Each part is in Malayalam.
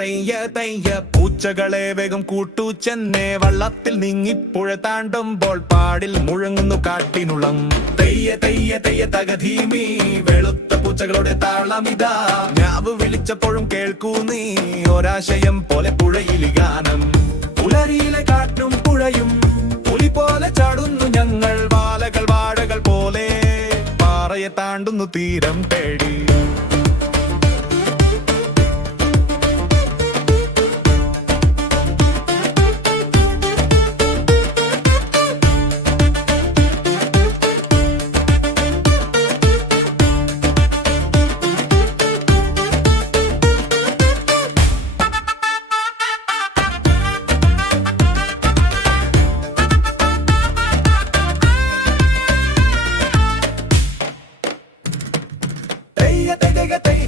തെയ്യ തെയ്യ പൂച്ചകളെ വേഗം കൂട്ടു ചെന്നേ വള്ളത്തിൽ നീങ്ങിപ്പുഴ താണ്ടുമ്പോൾ പാടിൽ മുഴങ്ങുന്നു കാട്ടിനുളം. തെയ്യ തെയ്യ തെയ്യ തകധീമി വെളുത്ത പൂച്ചകളുടെ താളമിതാ. ഞാവ് വിളിച്ചപ്പോഴും കേൾക്കൂ നീ ഒരാശയം പോലെ പുഴയിൽ ഗാനം. പുലരിയിലെ കാറ്റും പുഴയും പുലി പോലെ ചാടുന്നു ഞങ്ങൾ. വാലകൾ വാഴകൾ പോലെ പാറയെ താണ്ടുന്നു തീരം തേടി.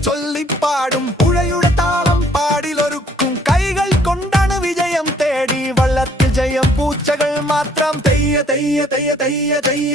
ചൊല്ലിപ്പാടും പുഴയുടെ താളം പാടിലൊരുക്കും. കൈകൾ കൊണ്ടാണ് വിജയം തേടി വള്ളത്തിൽ ജയം പൂച്ചകൾ മാത്രം. തെയ്യ തെയ്യ തെയ്യ തെയ്യ തെയ്യ.